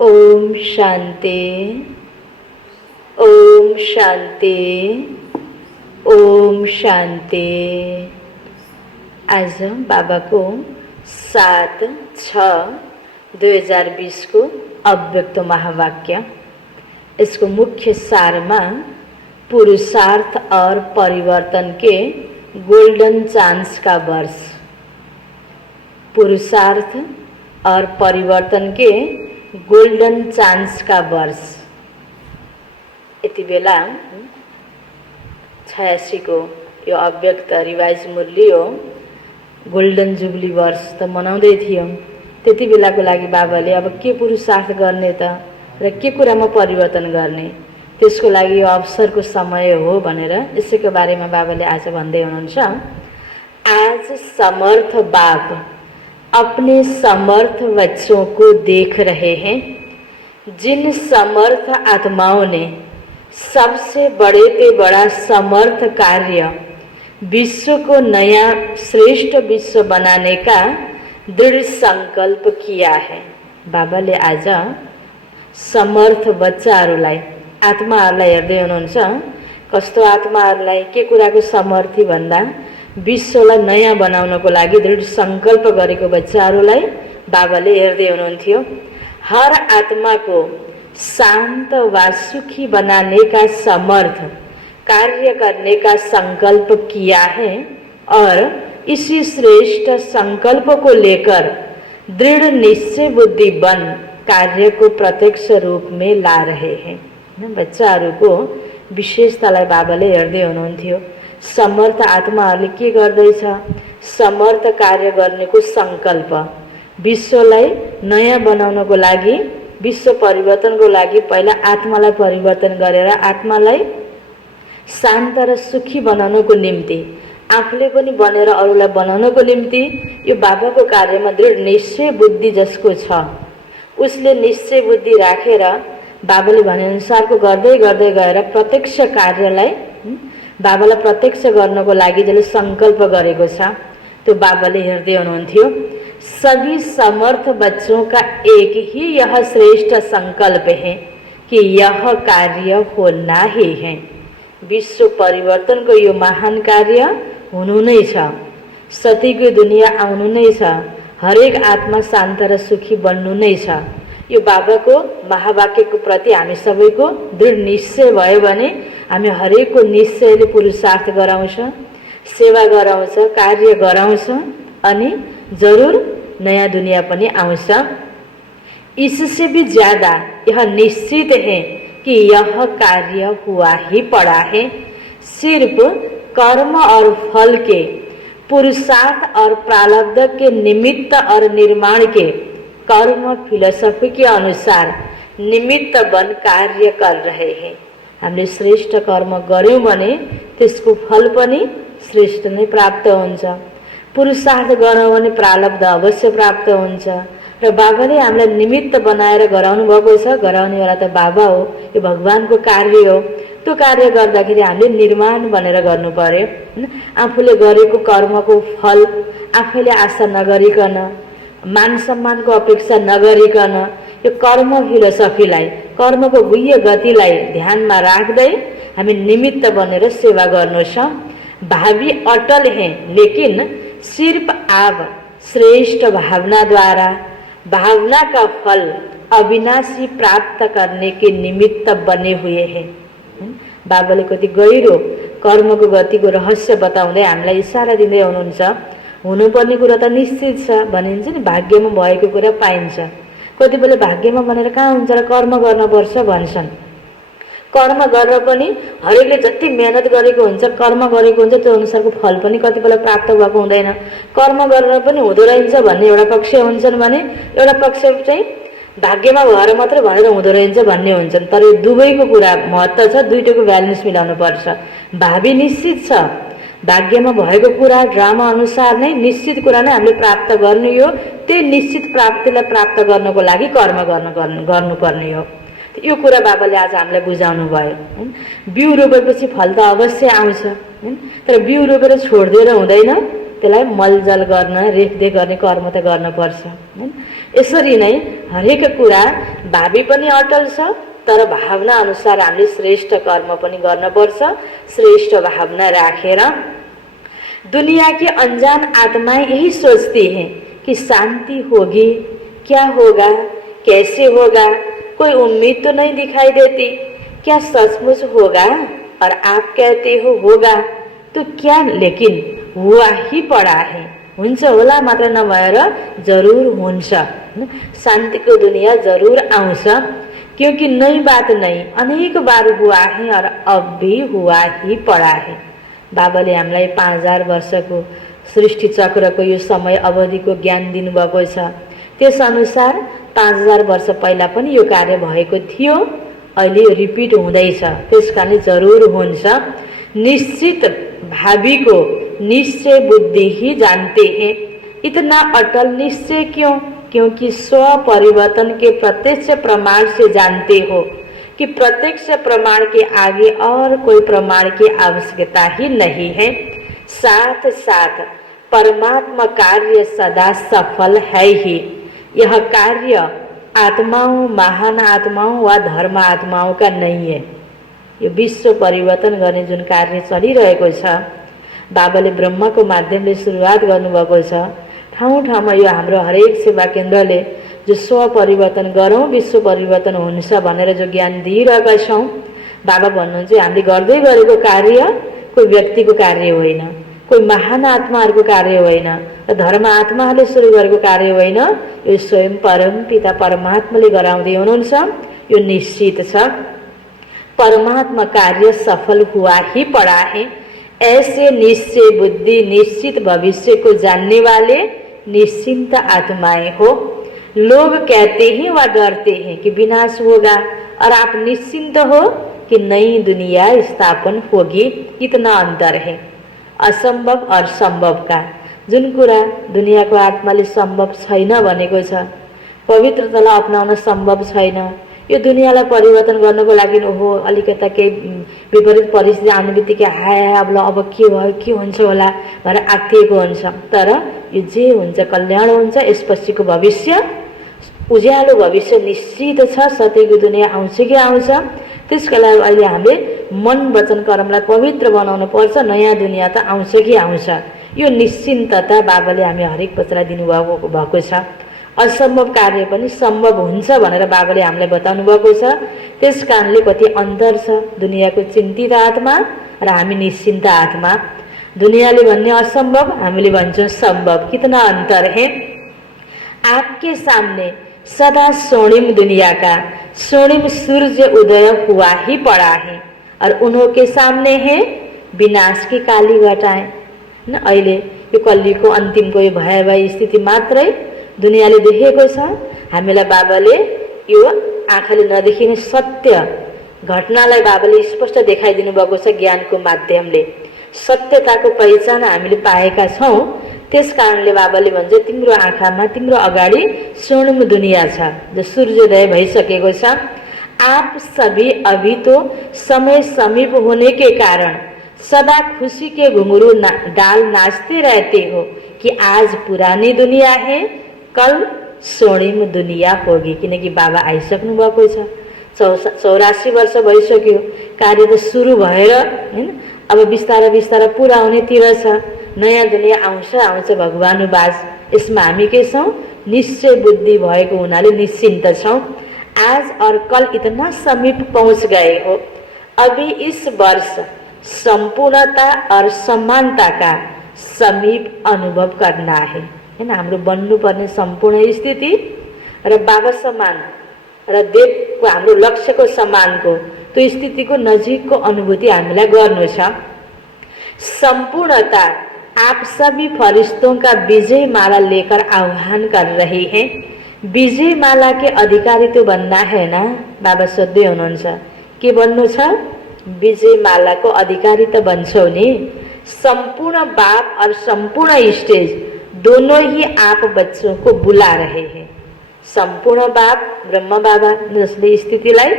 ओम शांति, ओम शांति, ओम शांति। आज बाबा को 7/6/2020 को अव्यक्त महावाक्य। इसको मुख्य सार में पुरुषार्थ और परिवर्तन के गोल्डन चांस का वर्ष, पुरुषार्थ और परिवर्तन के गोल्डन चांस का वर्ष। यति बेला 86 को यो अव्यक्त रिवाइज मूल्य हो गोल्डन जुबली वर्ष त मनाउँदै थियौं। त्यति बेलाको लागि बाबाले अब के पुरुषार्थ गर्ने त र के कुरामा परिवर्तन गर्ने, त्यसको लागि यो अवसरको समय हो भनेर यसैको बारेमा बाबाले आज भन्दै हुनुहुन्छ। आज समर्थ बाप अपने समर्थ बच्चों को देख रहे हैं। जिन समर्थ आत्माओं ने सबसे बड़े से बड़ा समर्थ कार्य विश्व को नया श्रेष्ठ विश्व बनाने का दृढ़ संकल्प किया है। बाबाले आज समर्थ बच्चाहरूलाई, आत्माहरूलाई हेर्दै हुनुहुन्छ। कस्तो आत्माहरूलाई, के कुराको समर्थी भन्दा विश्वलाई नयाँ बनाउनको लागि दृढ संकल्प गरेको बच्चाहरूलाई बाबाले हेर्दै हुनुहुन्थ्यो। हर आत्मा को शांत व सुखी बनाने का समर्थ कार्य करने का संकल्प किया है और इसी श्रेष्ठ संकल्प को लेकर दृढ़ निश्चय बुद्धि बन कार्य को प्रत्यक्ष रूप में ला रहे हैं। बच्चाहरूको विशेषतालाई बाबाले हेर्दै हुनुहुन्थ्यो। समर्थ आत्माहरूले के गर्दैछ? समर्थ कार्य गर्नेको संकल्प, विश्वलाई नयाँ बनाउनको लागि, विश्व परिवर्तनको लागि पहिला आत्मालाई परिवर्तन गरेर आत्मालाई शान्त र सुखी बनाउनको निम्ति, आफूले पनि बनेर अरूलाई बनाउनको निम्ति यो बाबाको कार्यमा दृढ निश्चय बुद्धि जसको छ, उसले निश्चय बुद्धि राखेर बाबाले भनेअनुसारको गर्दै गर्दै गएर प्रत्यक्ष कार्यलाई, बाबालाई प्रत्यक्ष गर्नको लागि जसले संकल्प गरेको छ त्यो बाबाले हेर्दै हुनुहुन्थ्यो। सभी समर्थ बच्चों का एक ही यह श्रेष्ठ संकल्प है कि यह कार्य होना ही है। विश्व परिवर्तन को यो महान कार्य हुनु नै छ। सतीको दुनिया आउनु नै छ। हरेक आत्मा शान्त र सुखी बन्नु नै छ। यो बाबाको महावाक्यको प्रति हामी सबैको दृढ निश्चय भयो भने हामी हरेकको निश्चयले पुरुषार्थ गराउँछ, सेवा गराउँछ, कार्य गराउँछ अनि जरूर नयाँ दुनिया पनि आउँछ। इससे भी ज्यादा यह निश्चित है कि यह कार्य हुआ ही पड़ा है। सिर्फ कर्म और फल के, पुरुषार्थ और प्रारब्ध के निमित्त और निर्माण के कर्म फिलोसफी के अनुसार निमित्त बन कार्य कर रहे हैं। हामीले श्रेष्ठ कर्म गर्यौं भने त्यसको फल पनि श्रेष्ठ नै प्राप्त हुन्छ। पुरुषार्थ गरौँ भने प्रारब्ध अवश्य प्राप्त हुन्छ। र बाबाले हामीलाई निमित्त बनाएर गराउनु भएको छ। गराउने वाला त बाबा हो, यो भगवानको कार्य हो। त्यो कार्य गर्दाखेरि हामीले निर्माण बनेर गर्नु पर्यो। आफूले गरेको कर्मको फल आफैले आशा नगरिकन, मान सम्मानको अपेक्षा नगरिकन यो कर्म फिलोसफीलाई, कर्मको गुह्य गतिलाई ध्यानमा राख्दै हामी निमित्त बनेर सेवा गर्नु छ। भावी अटल है, लेकिन सिर्फ आप श्रेष्ठ भावना द्वारा भावना का फल अविनाशी प्राप्त करने के निमित्त बने हुए हैं। बाबाले कति गहिरो कर्मको गतिको रहस्य बताउँदै हामीलाई इशारा दिँदै हुनुहुन्छ। हुनुपर्ने कुरा त निश्चित छ, भनिन्छ नि भाग्यमा भएको कुरा पाइन्छ। कति बेला भाग्यमा भनेर कहाँ हुन्छ र कर्म गर्नुपर्छ भन्छन्। कर्म गरेर पनि हरेकले जति मेहनत गरेको हुन्छ, कर्म गरेको हुन्छ, त्यो अनुसारको फल पनि कति बेला प्राप्त भएको हुँदैन। कर्म गरेर पनि हुँदो रहेछ भन्ने एउटा पक्ष हुन्छन् भने एउटा पक्ष चाहिँ भाग्यमा भएर मात्र भनेर हुँदो रहेछ भन्ने हुन्छन्। तर यो दुवैको कुरा महत्त्व छ, दुईटैको ब्यालेन्स मिलाउनु पर्छ। भावी निश्चित छ, भाग्यमा भएको कुरा ड्रामा अनुसार नै निश्चित कुरा नै हामीले प्राप्त गर्ने हो। त्यही निश्चित प्राप्तिलाई प्राप्त गर्नको लागि कर्म गर्नुपर्ने हो। यो कुरा बाबाले आज हामीलाई बुझाउनु भयो। बिउ रोपेपछि फल त अवश्य आउँछ, तर बिउ रोपेर छोडिदिएर हुँदैन। त्यसलाई मलजल गर्न, रेखदेख गर्ने कर्म त गर्नुपर्छ। यसरी नै हरेक कुरा भावी पनि अटल छ, तर भावना अनुसार हामीले श्रेष्ठ कर्म पनि गर्नुपर्छ। श्रेष्ठ भावना राखेर दुनिया की अनजान आत्माएं यही सोचती हैं कि शांति होगी, क्या होगा, कैसे होगा, कोई उम्मीद तो नहीं दिखाई देती, क्या सचमुच होगा? और आप कहते हो होगा, तो क्या, लेकिन हुआ ही पड़ा है। हुन्छ होला मात्र नभएर जरूर हुन्छ। शान्तिको दुनिया जरूर आउँछ, क्योंकि नई बात नहीं, अनेक बार हुआ है और अब भी हुआ ही पड़ा है। बाबाले हामीलाई 5000 वर्षको सृष्टि चक्रको यो समय अवधिको ज्ञान दिनुभएको छ। त्यसअनुसार 5000 वर्ष पहिला पनि यो कार्य भएको थियो, अहिले रिपिट हुँदैछ। त्यसकारण जरूर हुन्छ। निश्चित भावी को निश्चय बुद्धि ही जानते हैं। इतना अटल निश्चय क्यों? क्योंकि स्व परिवर्तन के प्रत्यक्ष प्रमाण से जानते हो कि प्रत्यक्ष प्रमाण के आगे और कोई प्रमाण की आवश्यकता ही नहीं है। साथ साथ परमात्मा कार्य सदा सफल है ही। यह कार्य आत्माओं, महान आत्माओं वा धर्म आत्माओं का नहीं है। यो विश्व परिवर्तन गर्ने जुन कार्य चलिरहेको छ, बाबाले ब्रह्मको माध्यमले सुरुवात गर्नुभएको छ। ठाउँ ठाउँमा यो हाम्रो हरेक सेवा केन्द्रले जो स्व परिवर्तन गरौँ, विश्व परिवर्तन हुन्छ भनेर जो ज्ञान दिइरहेका छौँ, बाबा भन्नुहुन्छ हामीले गर्दै गरेको कार्य कोही व्यक्तिको कार्य होइन, कोही महान आत्माहरूको कार्य होइन, र धर्म आत्माहरूले सुरु गरेको कार्य होइन। यो स्वयं परम पिता परमात्माले गराउँदै हुनुहुन्छ। यो निश्चित छ। परमात्मा कार्य सफल हुआ ही पड़ा है। ऐसे निश्चय बुद्धि, निश्चित भविष्य को जानने वाले निश्चिंत आत्माएं हो। लोग कहते हैं व डरते हैं कि विनाश होगा, और आप निश्चिंत हो कि नई दुनिया स्थापन होगी। इतना अंतर है असंभव और संभव का। जुन कुरा दुनियाको आत्माले सम्भव छैन भनेको छ, पवित्रतालाई अपनाउन सम्भव छैन, यो दुनियालाई परिवर्तन गर्नको लागि ओहो अलिकता केही विपरीत परिस्थिति आउने बित्तिकै हाय अब अब के भयो, के हुन्छ होला भनेर आत्तिएको हुन्छ। तर यो जे हुन्छ कल्याण हुन्छ। यसपछिको भविष्य उज्यालो भविष्य निश्चित छ। सत्यको दुनिया आउँछ कि आउँछ। त्यसको लागि अहिले हामीले मन वचन कर्मलाई पवित्र बनाउनु पर्छ। नयाँ दुनिया त आउँछ कि आउँछ। यो निश्चिन्तता बाबाले हामी हरेक बच्चालाई दिनुभएको छ। असम्भव कार्य पनि सम्भव हुन्छ भनेर बाबाले हामीलाई बताउनु भएको छ। त्यसकारणले कति अन्तर छ दुनियाको चिन्तित आत्मा र हामी निश्चिन्त आत्मा। दुनियाले भन्ने असम्भव, हामीले भन्छौँ सम्भव। कितना अंतर है। आपके सामने सदा स्वर्णिम दुनिया का स्वर्णिम सूर्य उदय हुआ ही पड़ा है, और उन्हों के सामने है विनाश की काली घटाएं। न अहिले यो कलियुगको अन्तिमको यो भयावह स्थिति मात्रै दुनियाले देखेको छ। हामीलाई बाबाले यो आँखाले नदेखिने सत्य घटनालाई बाबाले स्पष्ट देखाइदिनु भएको छ ज्ञानको माध्यमले। सत्यताको पहिचान हामीले पाएका छौँ। त्यसकारणले बाबाले भन्छ तिम्रो आँखामा, तिम्रो अगाडि स्वर्णिम दुनिया छ जो सूर्योदय भइसकेको छ। आप सभी अभी तो समय समीप होने के कारण सदा खुशी के घुंघरू डाल नाचते रहते हो कि आज पुरानी दुनिया है, कल स्वर्णिम दुनिया होगी। किनकि बाबा आइसक्नु भएको छ। 84 वर्ष भइसक्यो। कार्य त सुरु भएर हैन, अब बिस्तारै बिस्तारै पुरा हुनेतिर छ। नयाँ दुनिया आउँछ भगवानुवास। यसमा हामी के छौँ? निश्चय बुद्धि भएको हुनाले निश्चिन्त छौँ। आज और कल इतना समीप पहुँच गए हो। अभी इस वर्ष संपूर्णता और समानता का समीप अनुभव करना है। हैन, हाम्रो बन्नुपर्ने सम्पूर्ण स्थिति र बाबा समान र देवको हाम्रो लक्ष्यको समानको त्यो स्थितिको नजिकको अनुभूति हामीलाई गर्नु छ। संपूर्णता आप सभी फरिश्तों का विजय माला लेकर आह्वान कर रहे हैं। विजय माला के अधिकारी तो बनना है ना? बाबा सोध्दै हुनुहुन्छ के बन्नु छ? विजय मालाको अधिकारी त बन्छौ नि। संपूर्ण बाप और संपूर्ण स्टेज दोनों ही आप बच्चों को बुला रहे हैं। संपूर्ण बाप ब्रह्म बाबा जसले स्थितिलाई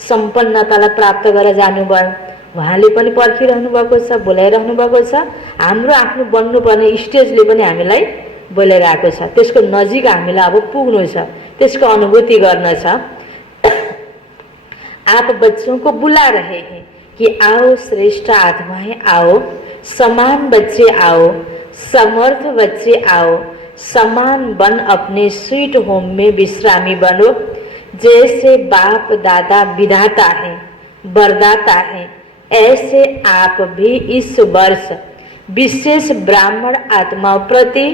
सम्पन्नतालाई प्राप्त गरेर जानुभयो, उहाँले पनि पर्खिरहनु भएको छ, बोलाइरहनु भएको छ। हाम्रो आफ्नो बन्नुपर्ने स्टेजले पनि हामीलाई बोलिरहेको छ, त्यसको नजिक हामीलाई अब पुग्नु छ, त्यसको अनुभूति गर्न छ। आप बच्चों को बुला रहे हैं कि आओ श्रेष्ठ आत्माएं आओ, समान बच्चे आओ, समर्थ बच्चे आओ, समान बन अपने स्वीट होम में विश्रामी बनो। जैसे बाप दादा विधाता है, वरदाता है, ऐसे आप भी इस वर्ष विशेष ब्राह्मण आत्माओं प्रति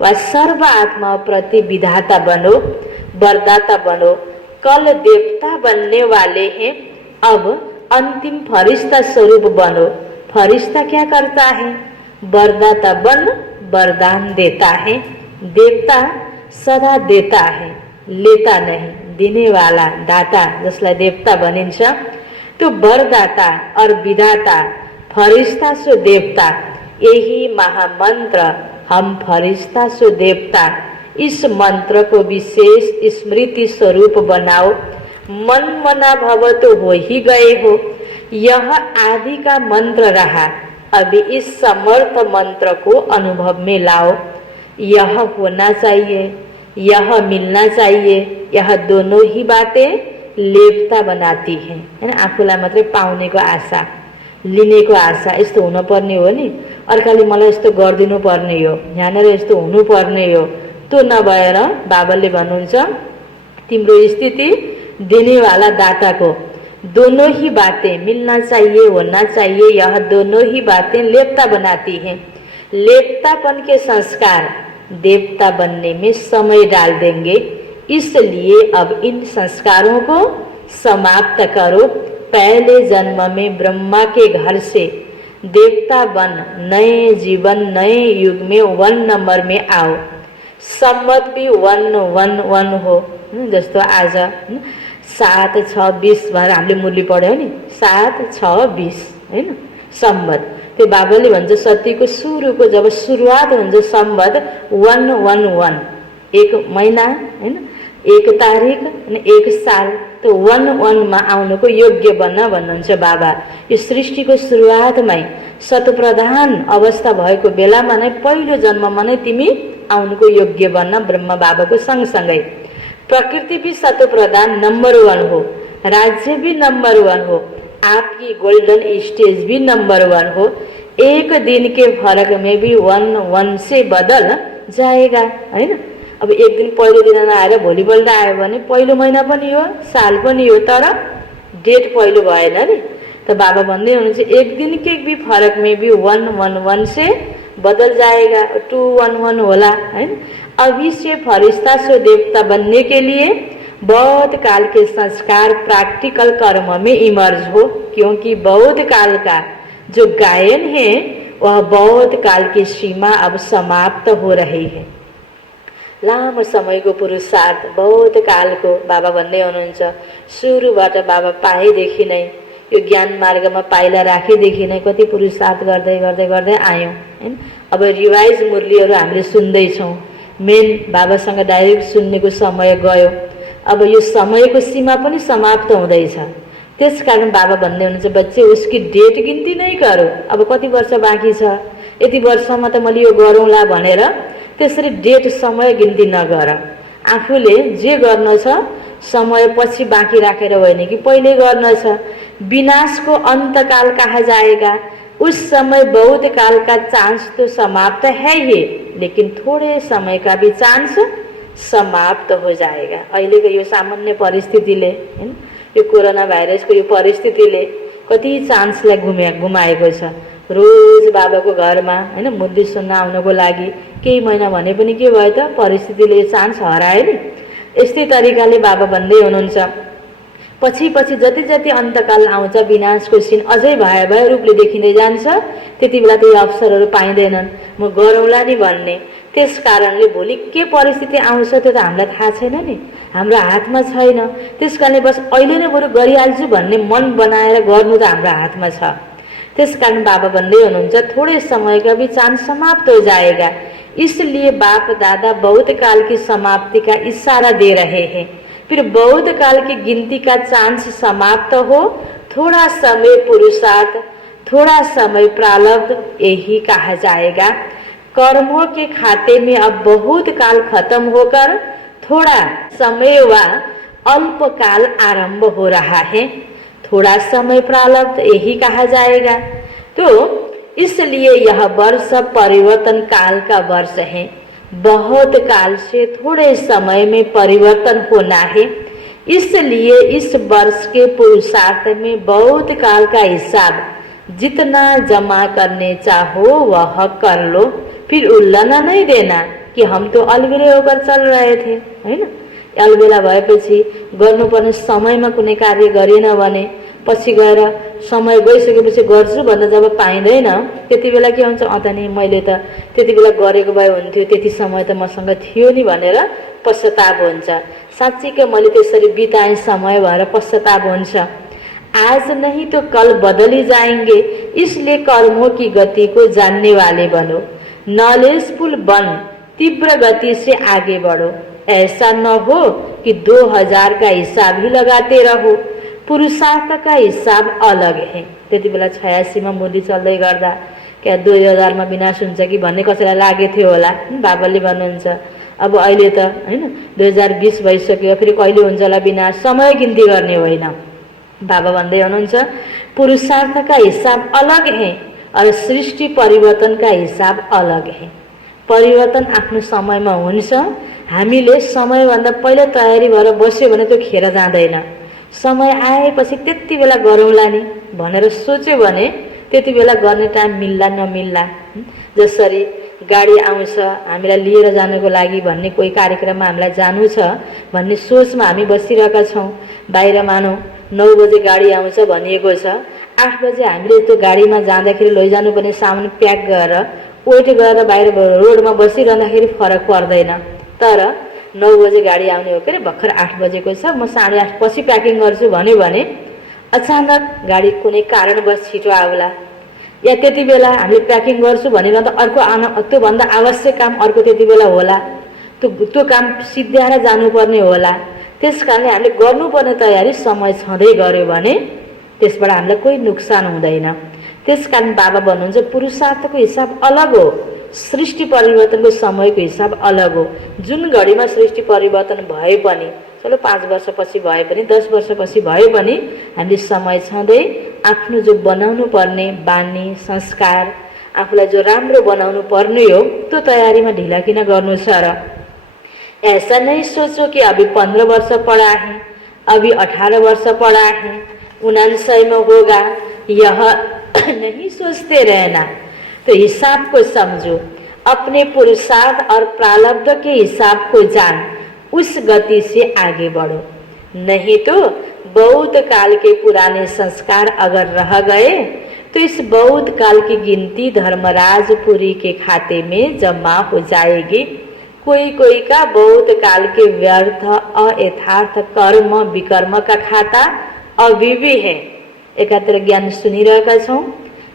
व सर्व आत्माओं प्रति विधाता बनो, वरदाता बनो। कल देवता बनने वाले हैं, अब अंतिम फरिश्ता स्वरूप बनो। फरिश्ता क्या करता है? वरदाता बन वरदान देता है। देवता सदा देता है, लेता नहीं, दिने वाला दाता जसलाई देवता भनिन्छ। तो वरदाता और विधाता, फरिश्ता सो देवता, यही महामंत्र हम फरिश्ता सो देवता, इस मंत्र को विशेष स्मृति स्वरूप बनाओ। मन मना भव तो हो ही गए हो, यह आदि का मंत्र रहा, अभी इस समर्थ मंत्र को अनुभव में लाओ। यह होना चाहिए, यह मिलना चाहिए, यह दोनों ही बातें लेप्ता बनाती हैं, है ना। आफूलाई मात्रै पाउनेको आशा, लिनेको आशा यस्तो हुनुपर्ने हो नि, अर्काले मलाई यस्तो गरिदिनु पर्ने हो, यहाँनिर यस्तो हुनुपर्ने हो, त्यो नभएर बाबाले भन्नुहुन्छ तिम्रो स्थिति देने वाला दाता को दोनों ही बातें मिलना चाहिए, होना चाहिए, यह दोनों ही बातें लेप्ता बनाती हैं। लेप्तापन के संस्कार देवता बनने में समय डाल देंगे, इसलिए अब इन संस्कारों को समाप्त करो। पहले जन्म में ब्रह्मा के घर से देवता बन नए जीवन नए युग में 1 नंबर में आओ। सम्मत भी 111 हो, जस्तो आज 7-6-20 भनेर हामीले मुरली पढ्यौं नि, 7-6-20 हैन सम्मत। त्यो बाबाले भन्छ सतीको सुरुको जब सुरुवात हुन्छ सम्मत 111, एक महिना हैन, एक तारिक अनि एक साल, त्यो 11 मा आउनुको योग्य बन्न भन्नुहुन्छ बाबा। यो सृष्टिको सुरुवातमै सतप्रधान अवस्था भएको बेलामा नै पहिलो जन्ममा नै तिमी आउनुको योग्य बन्न ब्रह्मा बाबाको सँगसँगै। प्रकृति भी सतप्रधान नंबर 1 हो, राज्य भी नंबर 1 हो, आपकी गोल्डन स्टेज भी नंबर 1 हो। एक दिन के फरक में भी 1 से बदल जाएगा, हैन। अब एक दिन पहिलो दिन नआएर भोलिपल्ट आयो भने पहिलो महिना पनि हो, साल पनि हो, तर डेट पहिलो भएन नि। तो बाबा भन्दै हुनुहुन्छ एक दिन के भी फरक में भी 111 से बदल जाएगा, 211 होला, हैन। अभी से फरिश्ता से देवता बनने के लिए बहुत काल के संस्कार प्रैक्टिकल कर्म में इमर्ज हो, क्योंकि बहुत काल का जो गायन है वह बहुत काल की सीमा अब समाप्त हो रही है। लामो समयको पुरुषार्थ बहुत कालको बाबा भन्दै हुनुहुन्छ। सुरुबाट बाबा पाएदेखि नै यो ज्ञान मार्गमा पाइला राखेदेखि नै कति पुरुषार्थ गर्दै गर्दै गर्दै आयौं, हैन। अब रिवाइज मुरलीहरू हामीले सुन्दैछौँ, मेन बाबासँग डाइरेक्ट सुन्नेको समय गयो। अब यो समयको सीमा पनि समाप्त हुँदैछ, त्यसकारण बाबा भन्दै हुनुहुन्छ बच्चे उसकी डेट गिन्ती नै गरौ। अब कति वर्ष बाँकी छ, यति वर्षमा त मैले यो गरौँला भनेर त्यसरी डेट समय गिन्ती नगर। आफूले जे गर्न छ समय पछि बाँकी राखेर होइन कि पहिले गर्न छ। विनाश को अंतकाल कहा जाएगा, उस समय बहुत काल का चांस तो समाप्त है ही, लेकिन थोड़े समय का भी चांस समाप्त हो जाएगा। अहिलेको यो सामान्य परिस्थितिले, हैन, यो कोरोना भाइरसको यो परिस्थितिले कति चान्सलाई गुमाएको छ। रोज बाबाको घरमा, हैन, मुरली सुन्न आउनको लागि केही महिना भने पनि के भयो त परिस्थितिले चान्स हरायो नि। यस्तै तरिकाले बाबा भन्दै हुनुहुन्छ पछि पछि जति जति अन्तकाल आउँछ विनाशको सिन अझै भयावह रूपले देखिँदै जान्छ, त्यति बेला त्यो अवसरहरू पाइँदैनन् म गरौँला नि भन्ने। त्यस कारणले भोलि के परिस्थिति आउँछ त्यो त हामीलाई थाहा छैन नि, हाम्रो हातमा छैन। त्यसकारणले बस अहिले नै बरु गरिहाल्छु भन्ने मन बनाएर गर्नु त हाम्रो हातमा छ। त्यसकारण बाबा भन्दै हुनुहुन्छ थोड़े समय का भी चांस समाप्त हो जाएगा, इसलिए बाप दादा बहुत काल की समाप्ति का इशारा दे रहे हैं। फिर बहुत काल की गिनती का चांस समाप्त हो, थोड़ा समय पुरुषार्थ, थोड़ा समय प्रारब्ध, यही कहा जाएगा। कर्मों के खाते में अब बहुत काल खत्म होकर थोड़ा समय व अल्प काल आरंभ हो रहा है। थोड़ा समय प्रारब्ध यही कहा जाएगा। तो इसलिए यह वर्ष परिवर्तन काल का वर्ष है। बहुत काल से थोड़े समय में परिवर्तन होना है, इसलिए इस वर्ष के पुरुषार्थ में बहुत काल का हिसाब जितना जमा करने चाहो वह कर लो। फिर उल्लना नहीं देना कि हम तो अलबेले होकर चल रहे थे, हैन। अलबेला भएपछि गर्नुपर्ने समयमा कुनै कार्य गरिन भने पछि गएर समय गइसकेपछि गर्छु भन्दा जब पाइँदैन त्यति बेला के हुन्छ, अत नि मैले त त्यति बेला गरेको भए हुन्थ्यो, त्यति समय त मसँग थियो नि भनेर पश्चाताप हुन्छ। साँच्चीकै मैले त्यसरी बिताएँ समय भएर पश्चाताप हुन्छ। आज नहीं तो कल बदली जाएंगे, इसलिए कर्मों की गति को जानने वाले बनो। नॉलेजफुल बन, तीव्र गति से आगे बढ़ो। ऐसा न हो कि 2000 का हिसाब ही लगाते रहो। पुरुषार्थ का हिसाब अलग है। त्यति बेला 86 मा मुली चल्दै गर्दा क्या 2000 मा विनाश हुन्छ कि भन्ने कसैलाई लागेको थियो होला। बाबाले भन्नुहुन्छ अब अहिले त हैन 2020 भइसक्यो, फेरि कहिले हुन्छ होला विनाश, समय गिन्ती गर्ने होइन। बाबा भन्दै हुनुहुन्छ पुरुषार्थ का हिसाब अलग है और सृष्टि परिवर्तन का हिसाब अलग है। परिवर्तन आफ्नो समयमा हुन्छ। हामीले समयभन्दा पहिला तयारी भएर बस्यो भने त्यो खेर जाँदैन। समय आएपछि त्यति बेला गरौँला नि भनेर सोच्यो भने त्यति बेला गर्ने टाइम मिल्ला नमिल्ला। जसरी गाडी आउँछ हामीलाई लिएर जानको लागि भन्ने कोही कार्यक्रममा हामीलाई जानु छ भन्ने सोचमा हामी बसिरहेका छौँ। बाहिर मानौ 9 बजे गाडी आउँछ भनिएको छ, 8 बजे हामीले त्यो गाडीमा जाँदाखेरि लैजानुपर्ने सामान प्याक गरेर वेट गरेर बाहिर रोडमा बसिरहँदाखेरि फरक पर्दैन। तर 9 बजे गाडी आउने हो के भर्खर 8 बजेको छ, म 8:30 पछि प्याकिङ गर्छु भन्यो भने अचानक गाडी कुनै कारणवश छिटो आउला, या त्यति बेला हामीले प्याकिङ गर्छु भनिरहँदा अर्को त्योभन्दा आवश्यक काम अर्को त्यति बेला होला, त्यो काम सिद्ध्याएर जानुपर्ने होला। त्यसकारणले हामीले गर्नुपर्ने तयारी समय छँदै गर्यो भने त्यसबाट हामीलाई कोही नोक्सान हुँदैन। त्यसकारण बाबा भन्नुहुन्छ पुरुषार्थको हिसाब अलग हो, सृष्टि परिवर्तनको समयको हिसाब अलग हो। जुन घडीमा सृष्टि परिवर्तन भए पनि, चलो 5 वर्षपछि भए पनि 10 वर्षपछि भए पनि हामीले समय छँदै आफ्नो जो बनाउनु पर्ने बानी संस्कार, आफूलाई जो राम्रो बनाउनु पर्ने हो त्यो तयारीमा ढिला किन गर्नु छ र। ऐसा नहीं सोचो कि अभी 15 वर्ष पड़ा है, अभी 18 वर्ष पड़ा है, 59 में होगा, यह नहीं सोचते रहना। तो हिसाब को समझो, अपने पुरुषार्थ और प्रारब्ध के हिसाब को जान, उस गति से आगे बढ़ो। नहीं तो बहुत काल के पुराने संस्कार अगर रह गए तो इस बहुत काल की गिनती धर्मराजपुरी के खाते में जमा हो जाएगी। कोई कोई का बहुत काल के व्यर्थ अयथार्थ कर्म विकर्म का खाता अभी भी है। एकातिर ज्ञान सुनिरहेका छौं,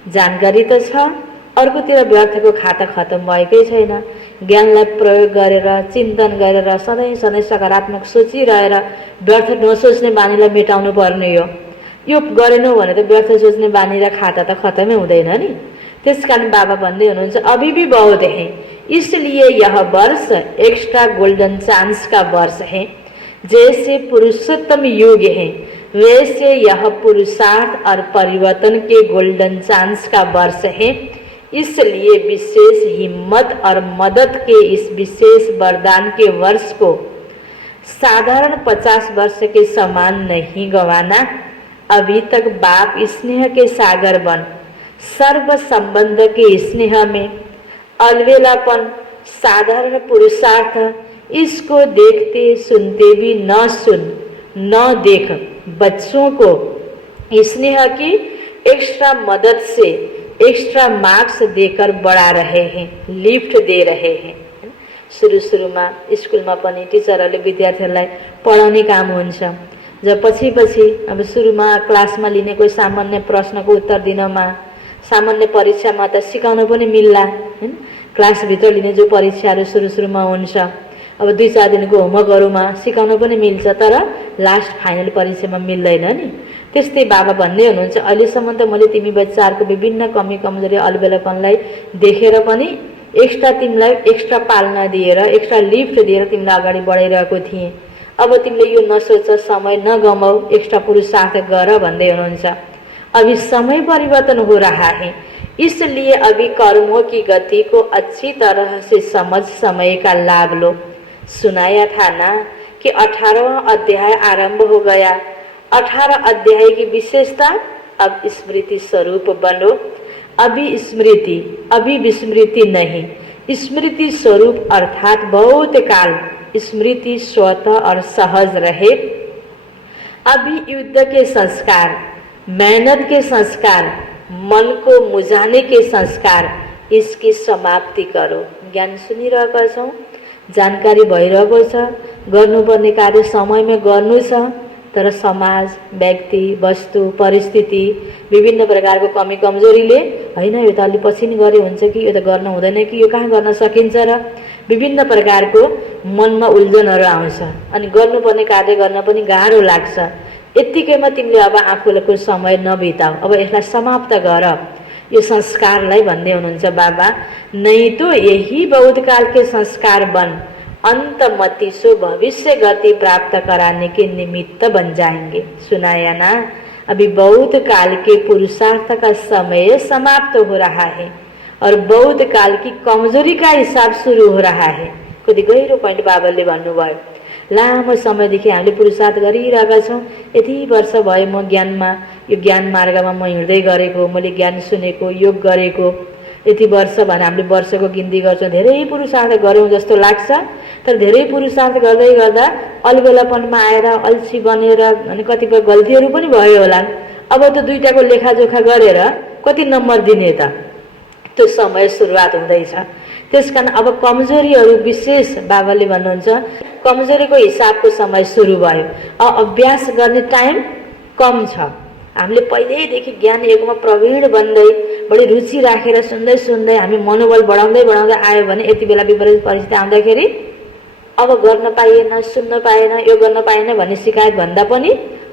जानकारी त छ, अर्कोतिर व्यर्थको खाता खत्म भएकै छैन। ज्ञानलाई प्रयोग गरेर चिन्तन गरेर सधैँ सधैँ सकारात्मक सोचिरहेर व्यर्थ नसोच्ने बानीलाई मेटाउनु पर्ने हो। यो गरेनौ भने त व्यर्थ सोच्ने बानी र खाता त खत्मै हुँदैन नि। त्यसकारण बाबा भन्दै हुनुहुन्छ अभी भी बहुत है, इसलिए यह वर्ष एक्स्ट्रा गोल्डन चांस का वर्ष है। जैसे पुरुषोत्तम युग है वैसे यह पुरुषार्थ और परिवर्तन के गोल्डन चांस का वर्ष है। इसलिए विशेष हिम्मत और मदद के इस विशेष वरदान के वर्ष को साधारण 50 वर्ष के समान नहीं गंवाना। अभी तक बाप स्नेह के सागर बन, सर्व संबंध के स्नेह में अलवेलापन, साधारण पुरुषार्थ, इसको देखते सुनते भी न सुन न देख बच्चों को स्नेह की एक्स्ट्रा मदद से एक्स्ट्रा मार्क्स देकर बढ़ा रहे हैं, लिफ्ट दे रहे हैं। सुरुमा स्कुलमा पनि टिचरहरूले विद्यार्थीहरूलाई पढाउने काम हुन्छ। जब पछि अब सुरुमा क्लासमा लिने कोही सामान्य प्रश्नको उत्तर दिनमा, सामान्य परीक्षामा त सिकाउन पनि मिल्ला हैन। क्लासभित्र लिने जो परीक्षाहरू सुरुमा हुन्छ, अब 2-4 दिनको होमवर्कहरूमा सिकाउन पनि मिल्छ, तर लास्ट फाइनल परीक्षामा मिल्दैन नि। त्यस्तै बाबा भन्दै हुनुहुन्छ अहिलेसम्म त मैले तिमी बच्चाहरूको विभिन्न कमी कमजोरी अलबेलापनलाई देखेर पनि एक्स्ट्रा तिमीलाई एक्स्ट्रा पाल्न दिएर एक्स्ट्रा लिफ्ट दिएर तिमीलाई अगाडि बढाइरहेको थिएँ। अब तिमीले यो नसोच, समय नगमाऊ, एक्स्ट्रा पुरुषार्थ गर भन्दै हुनुहुन्छ। अभी समय परिवर्तन हो रहा है, इसलिए अभी कर्मों की गति को अच्छी तरह से समझ समय का लाभ लो। सुनाया था ना कि 18वां अध्याय आरंभ हो गया। 18 अध्याय की विशेषता, अब स्मृति स्वरूप बनो। अभी स्मृति, अभी विस्मृति नहीं। स्मृति स्वरूप अर्थात बहुत काल स्मृति स्वतः और सहज रहे। अभी युद्ध के संस्कार, मेहनत के संस्कार, मन को मुझाने के संस्कार, इसकी समाप्ति करो। ज्ञान सुनिरहेका छौँ, जानकारी भइरहेको छ, गर्नुपर्ने कार्य समयमा गर्नु छ, तर समाज, व्यक्ति, वस्तु, परिस्थिति, विभिन्न प्रकारको कमी कमजोरीले हैन यो त अलि पछि नि गरे हुन्छ कि, यो त गर्न हुँदैन कि, यो कहाँ गर्न सकिन्छ र विभिन्न प्रकारको मनमा उल्झनहरू आउँछ। अनि गर्नुपर्ने कार्य गर्न पनि गाह्रो लाग्छ। यत्तिकैमा तिमीले अब आफूको समय नबिताऊ, अब यसलाई समाप्त गर, यो संस्कारलाई भन्दै हुनुहुन्छ बाबा। नहीं तो यही बहुत काल के संस्कार बन अंतमति सो भविष्य गति प्राप्त कराने के निमित्त बन जाएंगे। सुनाया ना, अभी बहुत काल के पुरुषार्थ का समय समाप्त हो रहा है और बहुत काल की कमजोरी का हिसाब शुरू हो रहा है। कति गहिरो पोइन्ट बाबाले भन्नुभयो। लामो समयदेखि हामीले पुरुषार्थ गरिरहेका छौँ। यति वर्ष भयो म ज्ञानमा, यो ज्ञान मार्गमा म हिँड्दै गरेको, मैले ज्ञान सुनेको, योग गरेको, यति वर्ष भने हामीले वर्षको गिन्ती गर्छौँ। धेरै पुरुषार्थ गऱ्यौँ जस्तो लाग्छ, तर धेरै पुरुषार्थ गर्दै गर्दा अलबेलापनमा आएर अल्छी बनेर अनि कतिपय गल्तीहरू पनि भयो होला। अब त दुईटाको लेखाजोखा गरेर कति नम्बर दिने त, त्यो समय सुरुवात हुँदैछ। त्यसकारण अब कमजोरीहरू विशेष बाबाले भन्नुहुन्छ, कमजोरीको हिसाबको समय सुरु भयो। अभ्यास गर्ने टाइम कम छ। हामीले पहिल्यैदेखि ज्ञान योगमा प्रवीण बन्दै बढी रुचि राखेर सुन्दै सुन्दै हामी मनोबल बढाउँदै बढाउँदै आयो भने यति बेला विपरीत परिस्थिति आउँदाखेरि अब गर्न पाइएन, सुन्न पाएन, यो गर्न पाएन भन्ने शिकायत भन्दा पनि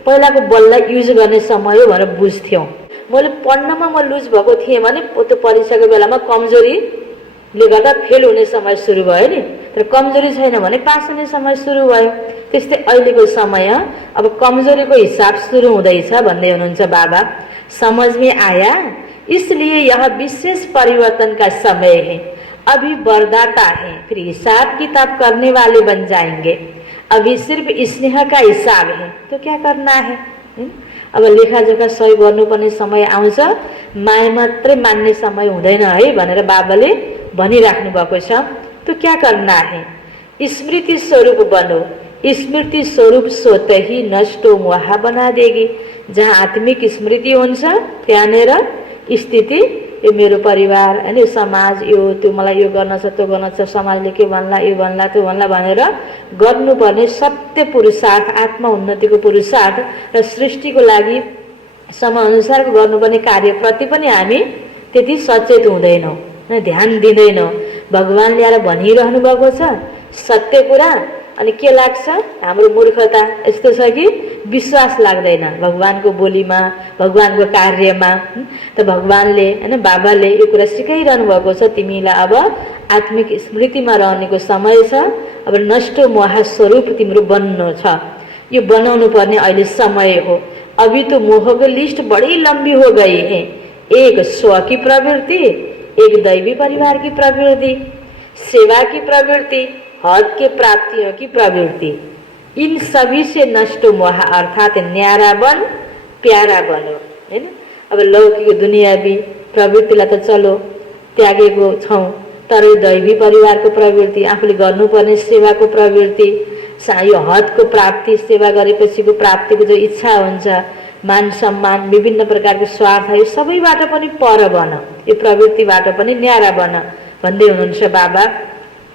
पहिलाको बललाई युज गर्ने समय हो भनेर बुझ्थ्यौँ। मैले पढ्नमा म लुज भएको थिएँ भने त्यो परीक्षाको बेलामा कमजोरीले गर्दा फेल हुने समय सुरु भयो नि, तर कमजोरी छैन भने पास हुने समय सुरु भयो। त्यस्तै अहिलेको समय अब कमजोरीको हिसाब सुरु हुँदैछ भन्दै हुनुहुन्छ बाबा। समझ में आया, इसलिए यह विशेष परिवर्तन का समय है। अभी वरदाता है, फिर हिसाब किताब करने वाले बन जाएंगे। अभी सिर्फ स्नेह का हिसाब है, तो क्या करना है? अब लेखाजोखा सही गर्नुपर्ने समय आउँछ, माया मात्रै मान्ने समय हुँदैन है भनेर बाबाले भनिराख्नु भएको छ। तो क्या करना है? स्मृति स्वरूप बनो। स्मृति स्वरूप स्वतः ही नष्ट मोह बना देगी। जहाँ आत्मिक स्मृति हुन्छ त्यहाँनेर स्थिति, यो मेरो परिवार अनि समाज, यो त्यो मलाई यो गर्न छ, त्यो गर्न छ, समाजले के भन्ला, यो भन्ला, त्यो भन्ला भनेर गर्नुपर्ने सत्य पुरुषार्थ, आत्म उन्नतिको पुरुषार्थ र सृष्टिको लागि समयअनुसारको गर्नुपर्ने कार्यप्रति पनि हामी त्यति सचेत हुँदैनौँ, ध्यान दिँदैनौँ। भगवान ल्याएर भनिरहनु भएको छ सत्य कुरा, अनि के लाग्छ? हाम्रो मूर्खता यस्तो छ कि विश्वास लाग्दैन भगवानको बोलीमा, भगवानको कार्यमा। त भगवानले हैन बाबाले यो कुरा सिकाइरहनु भएको छ, तिमीलाई अब आत्मिक स्मृतिमा रहनेको समय छ। अब नष्ट मोह स्वरूप तिम्रो बन्नु छ, यो बनाउनु पर्ने अहिले समय हो। अभी तो मोह की लिस्ट बड़ी लंबी हो गई है। एक स्व की प्रवृत्ति, एक दैवी परिवार की प्रवृत्ति, सेवा की प्रवृत्ति, हद के प्राप्तियों की प्रवृत्ति, इन सभी से नष्ट मोह अर्थात न्यारा बन, प्यारा बनो। हैन अब लौकिक दुनियावी प्रवृत्तिलाई त चलो त्यागेको छौँ, तर दैवी परिवारको प्रवृत्ति, आफूले गर्नुपर्ने सेवाको प्रवृत्ति, यो हदको प्राप्ति, सेवा गरेपछिको प्राप्तिको जो इच्छा हुन्छ, मान सम्मान, विभिन्न प्रकारको स्वार्थ, यो सबैबाट पनि पर बन, यो प्रवृत्तिबाट पनि न्यारा बन भन्दै हुनुहुन्छ बाबा।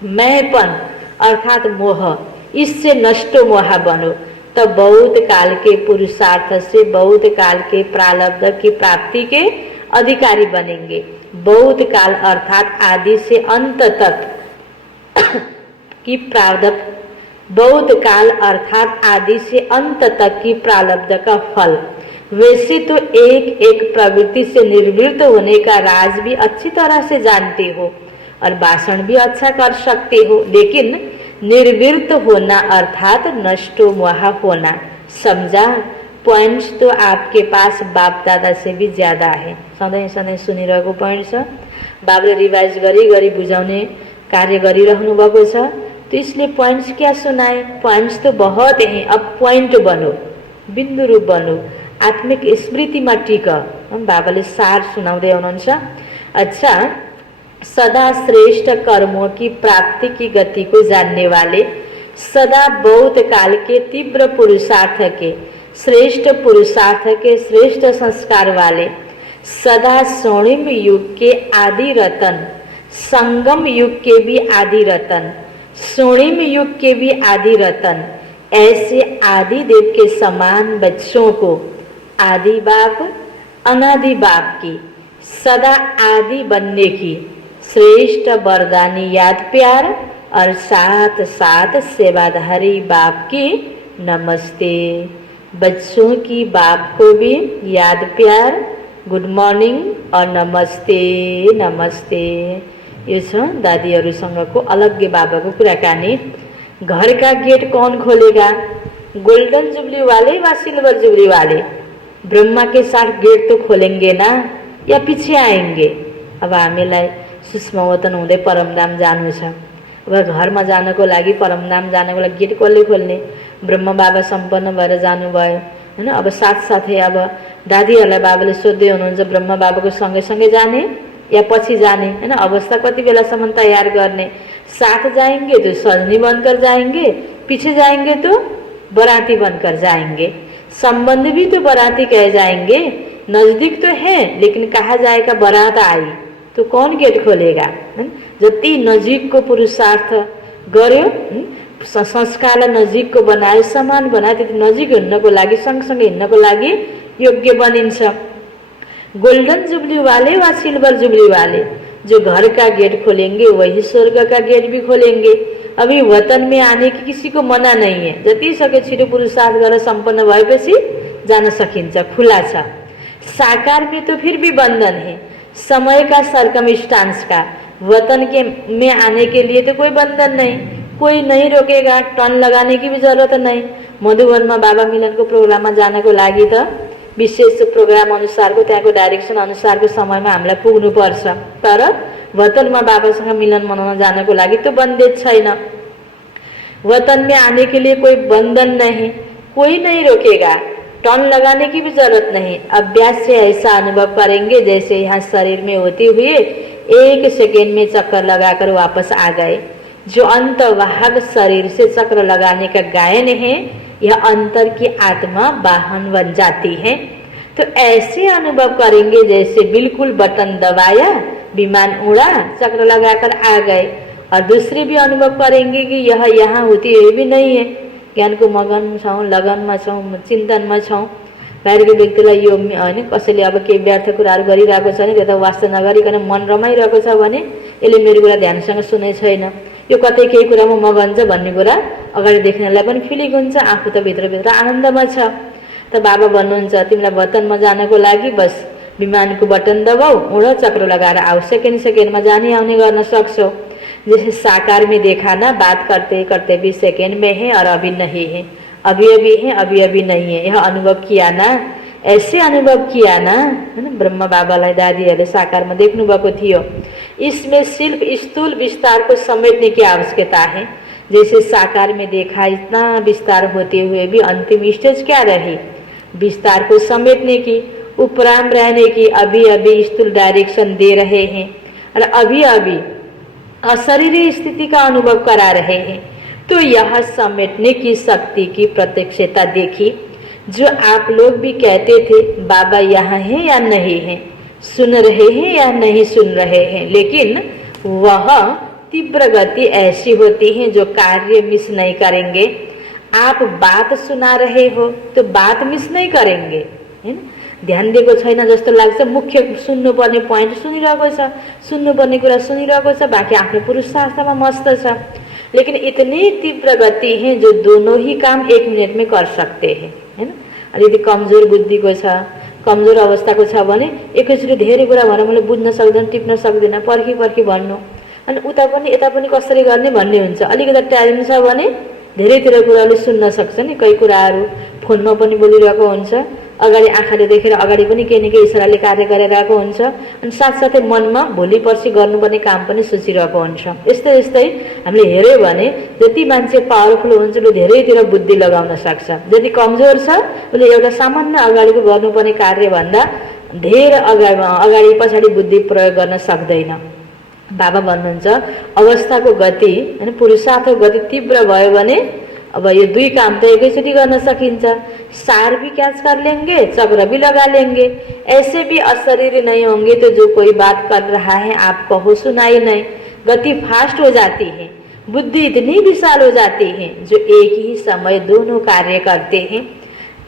मैंपन अर्थात मोह, इससे नष्ट मोह बनो, तब बहुत काल के पुरुषार्थ से बहुत काल के प्रारब्ध की प्राप्ति के अधिकारी बनेंगे। बहुत काल अर्थात आदि से अंत तक की प्रारब्ध, बहुत काल अर्थात आदि से अंत तक की प्रारब्ध का फल। वैसे तो एक एक प्रवृत्ति से निर्वृत्त होने का राज भी अच्छी तरह से जानते हो, और भाषण भी अच्छा कर सकते हो, लेकिन निर्वृत्त होना अर्थात नष्टो मोह होना, समझा? पोइन्ट्स तो आपके पास बाप दादा से भी ज्यादा है। सधैँ सधैँ सुनिरहेको पोइन्ट छ, बाबले रिवाइज गरी गरी बुझाउने कार्य गरिरहनु भएको छ। तो इसलिए पॉइंट्स क्या सुनाए? पॉइंट्स तो बहुत हैं, अब पॉइंट बनो, बिंदु रूप बनो, आत्मिक स्मृति में टिक। बाबाले सार सुनाउँदै हुनुहुन्छ। अच्छा, सदा श्रेष्ठ कर्मों की प्राप्ति की गति को जानने वाले, सदा बहुत काल के तीव्र पुरुषार्थ के, श्रेष्ठ पुरुषार्थ के श्रेष्ठ संस्कार वाले, सदा स्वर्णिम युग के आदि रतन, संगम युग के भी आदि रतन, स्वर्णिम युग के भी आदि रतन, ऐसे आदि देव के समान बच्चों को आदि बाप अनादि बाप की सदा आदि बनने की श्रेष्ठ वरदानी याद प्यार और साथ साथ सेवाधारी बाप की नमस्ते। बच्चों की बाप को भी याद प्यार, गुड मर्निंग और नमस्ते नमस्ते। यो छ दादीहरूसँगको अलग्गै बाबाको कुराकानी। घर का गेट कौन खोलेगा? गोल्डन जुबली वाले वा सिल्वर जुबली वाले? ब्रह्मा के साथ गेट तो खोलेंगे ना, या पीछे आएंगे? अब हामीलाई सुषमावतन हुँदै परमधाम जानु छ। अब घरमा जानको लागि, परमधाम जानको लागि गेट कसले खोल्ने? ब्रह्म बाबा सम्पन्न भएर जानुभयो हैन। अब साथसाथै अब दादीहरूलाई बाबाले सोध्दै हुनुहुन्छ, ब्रह्म बाबाको सँगै सँगै जाने या पछि जाने हैन? अवस्था कति बेलासम्म तयार गर्ने? साथ जाएंगे तो सजनी बनकर जाएंगे, पीछे जाएंगे तो बराती बनकर जाएंगे। संबंध भी तो बराती कह जाएंगे, नजदीक तो है लेकिन कहा जाएगा बारात आई, तो कौन गेट खोलेगा? जति नजिक को पुरुषार्थ गर्यो, संस्कारलाई नजिक को बनाए, समान बनाए, त्यति नजिक हिँड्नको लागि, सँगसँगै हिँड्नको लागि योग्य बनिन्छ। गोल्डन जुबली वाले वा सिल्वर जुबली वाले? जो घर का गेट खोलेंगे वही स्वर्ग का गेट भी खोलेंगे। अभी वतन में आने की किसी को मना नहीं है, जति सके छिटो पुरुषार्थ गरेर सम्पन्न भएपछि जान सकिन्छ, खुला छ। साकार में तो फिर भी बंधन है, समय का, सर्कमस्टांस का। वतन के में आने के लिए तो कोई बंधन नहीं, कोई नहीं रोकेगा, टर्न लगाने की भी जरूरत नहीं। मधुवनमा बाबा मिलनको प्रोग्राममा जानको लागि त विशेष प्रोग्राम अनुसारको, त्यहाँको डाइरेक्सन अनुसारको समयमा हामीलाई पुग्नुपर्छ। तर वतनमा बाबासँग मिलन मनाउन जानको लागि तो बन्देज छैन। वतन में आने के लिए कोई बंधन नहीं, कोई नहीं रोकेगा, टर्न लगाने की भी जरूरत नहीं। अभ्यास से ऐसा अनुभव करेंगे जैसे यहाँ शरीर में होते हुए 1 सेकेंड में चक्कर लगाकर वापस आ गए। जो अंतवाहक शरीर से चक्र लगाने का गायन है, यह अंतर की आत्मा वाहन बन जाती है। तो ऐसे अनुभव करेंगे जैसे बिल्कुल बटन दबाया, विमान उड़ा, चक्र लगाकर आ गए। और दूसरे भी अनुभव करेंगे कि यह यहाँ होती हुई भी नहीं है, ज्ञानको मगन छौँ, लगनमा छौँ, चिन्तनमा छौँ। बाहिरको व्यक्तिलाई यो हैन, कसैले अब केही व्यर्थ कुराहरू गरिरहेको छ भने त्यो त वास्ता नगरिकन मन रमाइरहेको छ भने यसले मेरो कुरा ध्यानसँग सुने छैन, यो कतै केही कुरामा मगन छ भन्ने कुरा अगाडि देख्नेलाई पनि फिलिङ हुन्छ, आफू त भित्रभित्र आनन्दमा छ। त बाबा भन्नुहुन्छ तिमीलाई वतनमा जानको लागि बस विमानको बटन दबाऊ, उड, चक्र लगाएर आऊ, सेकेन्ड सेकेन्डमा जाने आउने गर्न सक्छौ। जैसे साकार में देखा ना, बात करते करते भी सेकेंड में है और अभी नहीं है, अभी अभी है, अभी अभी नहीं है, यह अनुभव किया ना, ऐसे अनुभव किया ना, है ना? ब्रह्म बाबालाई दादीहरूले साकारमा देख्नु भएको थियो। इसमें सिर्फ स्थूल विस्तार को समेटने की आवश्यकता है। जैसे साकार में देखा, इतना विस्तार होते हुए भी अंतिम स्टेज क्या रही? विस्तार को समेटने की, उपराम रहने की। अभी अभी स्थूल डायरेक्शन दे रहे हैं और अभी अभी अशरीरी स्थिति का अनुभव करा रहे हैं। तो यह समेटने की शक्ति की प्रत्यक्षता देखी। जो आप लोग भी कहते थे बाबा यहाँ है या नहीं है, सुन रहे हैं या नहीं सुन रहे हैं, लेकिन वह तीव्र गति ऐसी होती है जो कार्य मिस नहीं करेंगे। आप बात सुना रहे हो तो बात मिस नहीं करेंगे, है ना? ध्यान दिएको छैन जस्तो लाग्छ, मुख्य सुन्नुपर्ने पोइन्ट सुनिरहेको छ, सुन्नुपर्ने कुरा सुनिरहेको छ, बाँकी आफ्नो पुरुषार्थमा मस्त छ। लेकिन इतनी तीव्र गति है जो दोनों ही काम 1 मिनट में कर सकते हैं, है ना? अलिकति कमजोर बुद्धिको छ, कमजोर अवस्थाको छ भने एकैचोटि धेरै कुरा भनेर मैले बुझ्न सक्दैन, टिप्न सक्दैन, पर्खी पर्खी भन्नु। अनि उता पनि यता पनि कसरी गर्ने भन्ने हुन्छ। अलिकति टाइम छ भने धेरैतिर कुराले सुन्न सक्छ नि। कई कुराहरू फोनमा पनि बोलिरहेको हुन्छ, अगाडि आँखाले देखेर अगाडि पनि केही न केही इसाराले कार्य गरिरहेको हुन्छ, अनि साथसाथै मनमा भोलि पर्सि गर्नुपर्ने काम पनि सोचिरहेको हुन्छ। यस्तै यस्तै हामीले हेऱ्यौँ भने जति मान्छे पावरफुल हुन्छ उसले धेरैतिर बुद्धि लगाउन सक्छ, जति कमजोर छ उसले एउटा सामान्य अगाडिको गर्नुपर्ने कार्यभन्दा धेरै अगाडि पछाडि बुद्धि प्रयोग गर्न सक्दैन। बाबा भन्नुहुन्छ अवस्थाको गति हैन पुरुषार्थको गति तीव्र भयो भने अब ये दुई काम तो एकैचोटि गर्न सकिन्छ। सार भी कैच कर लेंगे, चक्र भी लगा लेंगे। ऐसे भी अशरीरी नहीं होंगे तो जो कोई बात कर रहा है आपको हो सुनाई नहीं। गति फास्ट हो जाती है, बुद्धि इतनी विशाल हो जाती है जो एक ही समय दोनों कार्य करते हैं।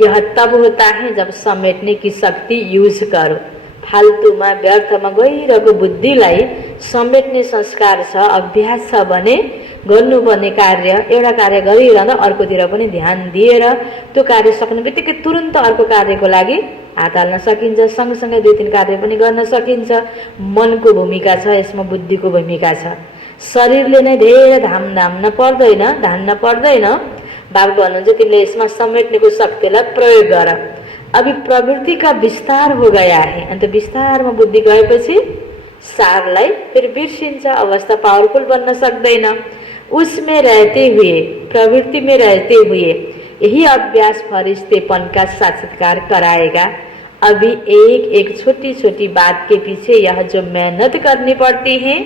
यह तब होता है जब समेटने की शक्ति यूज करो। फाल्तुमा व्यर्थमा गइरहेको बुद्धिलाई समेट्ने संस्कार छ, अभ्यास छ भने गर्नुपर्ने कार्य एउटा कार्य गरिरहँदा अर्कोतिर पनि ध्यान दिएर त्यो कार्य सक्ने बित्तिकै तुरुन्त अर्को कार्यको लागि हात हाल्न सकिन्छ। सँगसँगै दुई तीन कार्य पनि गर्न सकिन्छ। मनको भूमिका छ यसमा, बुद्धिको भूमिका छ। शरीरले नै धेरै धान्न पर्दैन। बाबा भन्नुहुन्छ तिमीले यसमा समेट्नेको शक्तिलाई प्रयोग गर। अभी प्रवृत्ति का विस्तार हो गया है। अन्त विस्तारमा बुद्धि गएपछि सारलाई फिर बिर्सिन्छ, अवस्था पावरफुल बन्न सक्दैन। उसमें रहते हुए, प्रवृत्ति में रहते हुए यही अभ्यास फरिश्तेपन का साक्षात्कार कराएगा। अभी एक एक छोटी छोटी बात के पीछे यह जो मेहनत करनी पड़ती है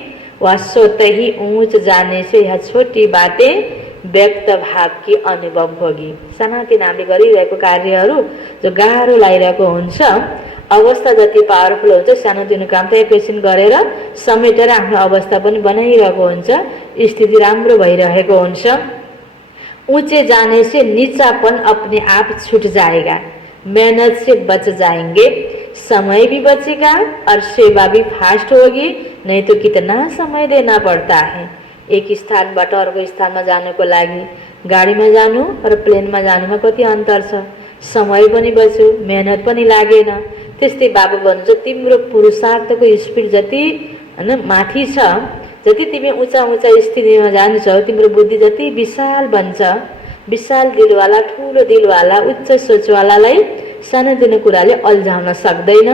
वह स्वतः ही ऊंच जाने से यह छोटी बातें व्यक्त भाव की अनुभव होगी। सानातिना हामीले गरिरहेको कार्यहरू जो गाह्रो लागिरहेको हुन्छ, अवस्था जति पावरफुल हुन्छ सानोतिनो काम त एकैछिन गरेर समेटेर आफ्नो अवस्था पनि बनाइरहेको हुन्छ, स्थिति राम्रो भइरहेको हुन्छ। ऊंचे जाने से नीचापन अपने आप छूट जाएगा। मेहनत से बच जाएंगे, समय भी बचेगा और सेवा भी फास्ट होगी। नहीं तो कितना समय देना पड़ता है। एक स्थानबाट अर्को स्थानमा जानुको लागि गाडीमा जानु र प्लेनमा जानुमा कति अन्तर छ। समय पनि बच्यो, मेहनत पनि लागेन। त्यस्तै बाबा भन्नुहुन्छ तिम्रो पुरुषार्थको स्पिड जति हैन माथि छ, जति तिमी ऊंचा ऊंचा स्थितिमा जान्छौ, तिम्रो बुद्धि जति विशाल बन्छ, विशाल दिलवाला, ठुलो दिलवाला, उच्च सोचवालालाई सानोतिनो कुराले अल्झाउन सक्दैन।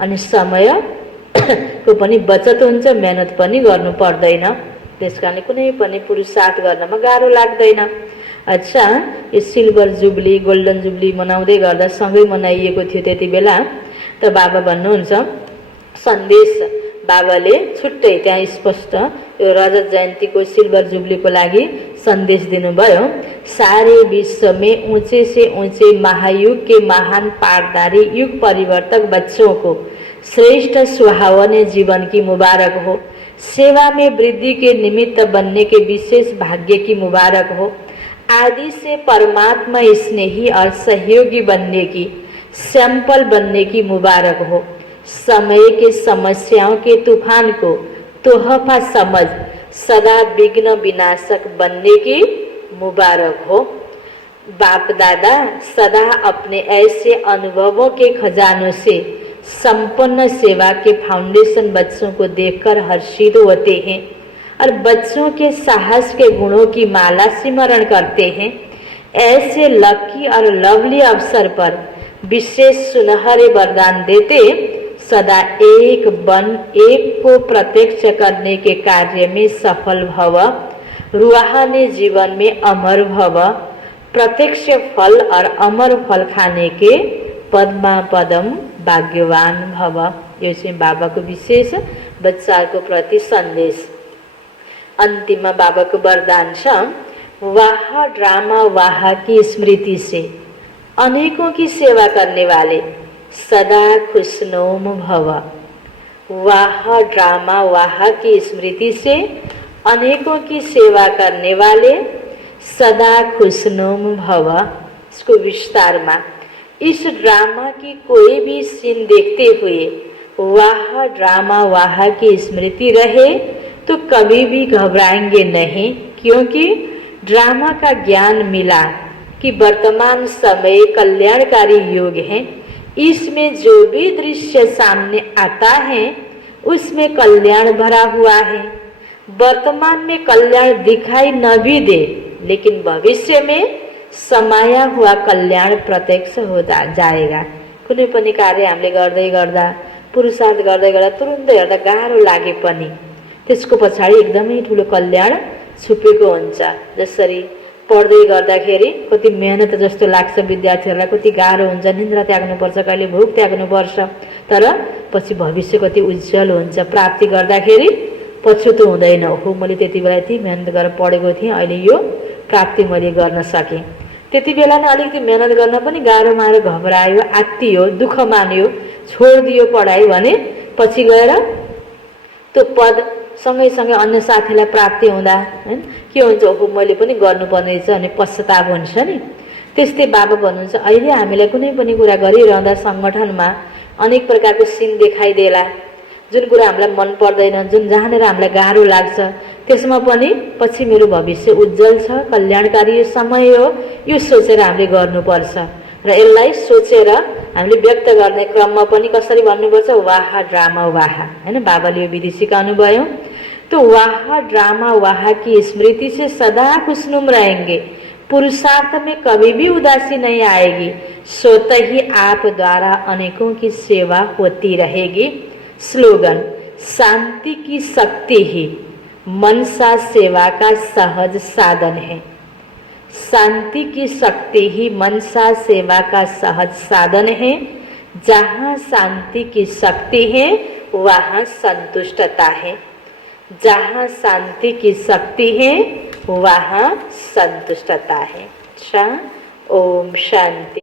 अनि समयको पनि बचत हुन्छ, मेहनत पनि गर्नु पर्दैन। त्यसकारणले कुनै पनि पुरुषार्थ गर्नमा गाह्रो लाग्दैन। अच्छा, यो सिल्भर जुबली, गोल्डन जुबली मनाउँदै गर्दा सँगै मनाइएको थियो त्यति बेला। त बाबा भन्नुहुन्छ सन्देश बाबाले छुट्टै त्यहाँ स्पष्ट यो रजत जयन्तीको सिल्भर जुबलीको लागि सन्देश दिनुभयो। सारे विश्व में ऊंचे से ऊंचे महायुग के महान पाठधारी युग परिवर्तक बच्चों को श्रेष्ठ सुहावने जीवन की मुबारक हो। सेवा में वृद्धि के निमित्त बनने के विशेष भाग्य की मुबारक हो। आदि से परमात्मा स्नेही और सहयोगी बनने की, सैंपल बनने की मुबारक हो। समय के समस्याओं के तूफान को तोहफा समझ सदा विघ्न विनाशक बनने की मुबारक हो। बाप दादा सदा अपने ऐसे अनुभवों के खजानों से संपन्न सेवा के फाउंडेशन बच्चों को देखकर हर्षित होते हैं और बच्चों के साहस के गुणों की माला सिमरण करते हैं। ऐसे लकी और लवली अवसर पर विशेष सुनहरे वरदान देते सदा एक बन एक को प्रत्यक्ष करने के कार्य में सफल भव। रूहानी जीवन में अमर भव। प्रत्यक्ष फल और अमर फल खाने के पद्मा पदम भाग्यवान भव। यो चाहिँ बाबाको विशेष बच्चाको प्रति सन्देश। अन्तिममा बाबाको वरदान छ, वाह ड्रामा वाह की स्मृति से अनेकों की सेवा करने वाले सदा खुशनूम भव। वाह ड्रामा वाह की स्मृति से अनेकों की सेवा करने वाले सदा खुशनूम भव। इसको विस्तार में इस ड्रामा की कोई भी सीन देखते हुए वाह ड्रामा वाह की स्मृति रहे तो कभी भी घबराएंगे नहीं, क्योंकि ड्रामा का ज्ञान मिला कि वर्तमान समय कल्याणकारी युग है। इसमें जो भी दृश्य सामने आता है उसमें कल्याण भरा हुआ है। वर्तमान में कल्याण दिखाई न भी दे, लेकिन भविष्य में समाया हुआ कल्याण प्रत्यक्ष हो जाएगा। कुनै पनि कार्य हामीले गर्दै गर्दा, पुरुषार्थ गर्दै गर्दा, तुरुन्तै गर्दा गाह्रो लागे पनि त्यसको पछाडि एकदमै ठुलो कल्याण छुपेको हुन्छ। जसरी पढ्दै गर्दाखेरि कति मेहनत जस्तो लाग्छ विद्यार्थीहरूलाई, कति गाह्रो हुन्छ, निन्द्रा त्याग्नुपर्छ, कहिले भोक त्याग्नुपर्छ, तर पछि भविष्य कति उज्जवल हुन्छ। प्राप्ति गर्दाखेरि पछुतो हुँदैन, हो मैले त्यति बेला यति मेहनत गरेर पढेको थिएँ, अहिले यो प्राप्ति मैले गर्न सकेँ। त्यति बेला नै अलिकति मेहनत गर्न पनि गाह्रो मारेर घबरायो, आत्तियो, दुःख मान्यो, छोडिदियो पढाइ भने पछि गएर त्यो पद सँगैसँगै अन्य साथीलाई प्राप्ति हुँदा हैन के हुन्छ, हो मैले पनि गर्नुपर्ने रहेछ अनि पश्चाताप हुन्छ नि। त्यस्तै बाबा भन्नुहुन्छ, अहिले हामीलाई कुनै पनि कुरा गरिरहँदा सङ्गठनमा अनेक प्रकारको सिन देखाइदेला, जुन कुरा हामीलाई मन पर्दैन, जुन जहाँनिर हामीलाई गाह्रो लाग्छ, त्यसमा पनि पछि मेरो भविष्य उज्जवल छ, कल्याणकारी समय हो, यो सोचेर हामीले गर्नुपर्छ। र यसलाई सोचेर हामीले व्यक्त गर्ने क्रममा पनि कसरी भन्नुपर्छ, वाह ड्रामा वाह, हैन बाबाले यो विधि सिकाउनु भयो। तो वाह ड्रामा वाह की स्मृति से सदा खुशनुम रहेंगे, पुरुषार्थ में कभी भी उदासी नहीं आएगी, स्वतः ही आप द्वारा अनेकों की सेवा होती रहेगी। स्लोगन, शांति की शक्ति ही मनसा सेवा का सहज साधन है। शांति की शक्ति ही मनसा सेवा का सहज साधन है। जहाँ शांति की शक्ति है वहाँ संतुष्टता है। जहाँ शांति की शक्ति है वहाँ संतुष्टता है। ओम शांति।